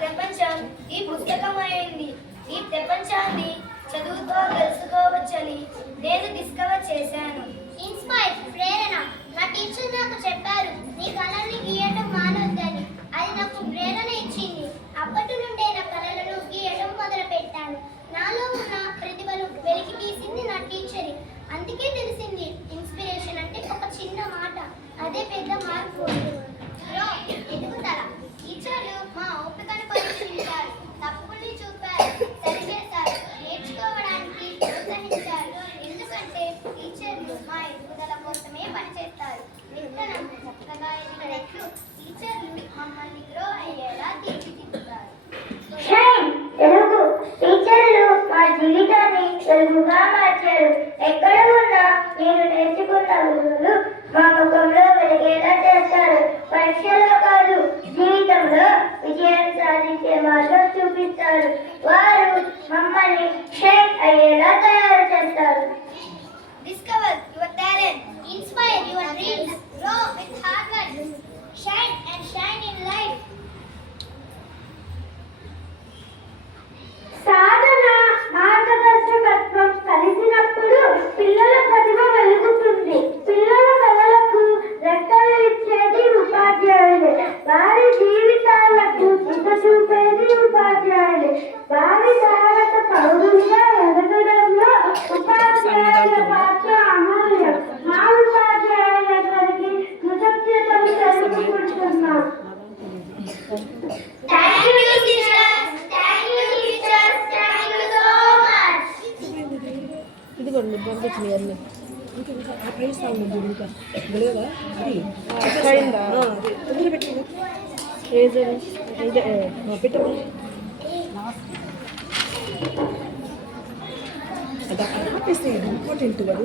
ప్రపంచం ఈ పుస్తకం అయింది. ఈ ప్రపంచాన్ని చదువుతో తెలుసుకోవచ్చని నేను డిస్కవర్ చేశాను. ఇన్స్పైర్ ప్రేరణ. నా టీచర్ నాకు చెప్పారు, నీ కళల్ని గీయటం మానొద్దని. అది నాకు ప్రేరణ ఇచ్చింది. అప్పటి నుండే నా కళలను గీయటం మొదలు పెట్టాను. నాలో ఉన్న ప్రతిభను వెలికి తీసింది నా టీచరే. అందుకే తెలిసింది ఇన్స్పిరేషన్ అంటే ఒక చిన్న మాట, అదే పెద్ద మార్పు. ఎదుగుదల. టీచర్లు మా ఓపికను పరీక్షించారు, తప్పుల్ని చూపారు, సరిచేశారు, నేర్చుకోవడానికి ప్రోత్సహించారు. ఎందుకంటే టీచర్లు మా ఎదుగుదల కోసమే పనిచేస్తారు. విత్తనం చక్కగా ఎదిగినట్లు టీచర్లు మమ్మల్ని గ్రో అయ్యేలా తీర్చిదిద్దుతారు. టీచర్లు మా జీవితాన్ని వెలుగుగా మార్చారు. ఎక్కడ ఉన్నా నేను నేర్చుకున్న గురువులు మా ముఖంలో వెలిగేలా చేస్తారు. పరీక్షలో కాదు, జీవితంలో విజయం సాధించే మార్గం చూపిస్తారు. వారు మమ్మల్ని షైన్ అయ్యేలా తయారు చేస్తారు. Discover your talent, inspire your dreams, grow with hard work, shine and shine in life. సాధన, మార్గదర్శకత్వం కలిసినప్పుడు పిల్లల ప్రతిభ వెలుగుతుంది. పిల్లల కళలకు రెక్కలు ఇచ్చేది ఉపాధ్యాయులే. వారి జీవితాలకు దిశ చూపేది ఉపాధ్యాయులే. వారి భారత పౌరులుగా ఎదగడంలో ఉపాధ్యాయుల పాత్ర అమూల్యం. మా ఉపాధ్యాయులందరికీ కృతజ్ఞతలు తెలుపుకుంటున్నాం. ఇదిగోండి పంపించినాయి అన్నీ. ఆ ప్రైస్ ఉంది ఇంకా తెలియదా? అది తొందర పెట్టింది ఏజ్ పెట్టమని అది ఆపేస్తే ఇంపార్టెంట్ కదా.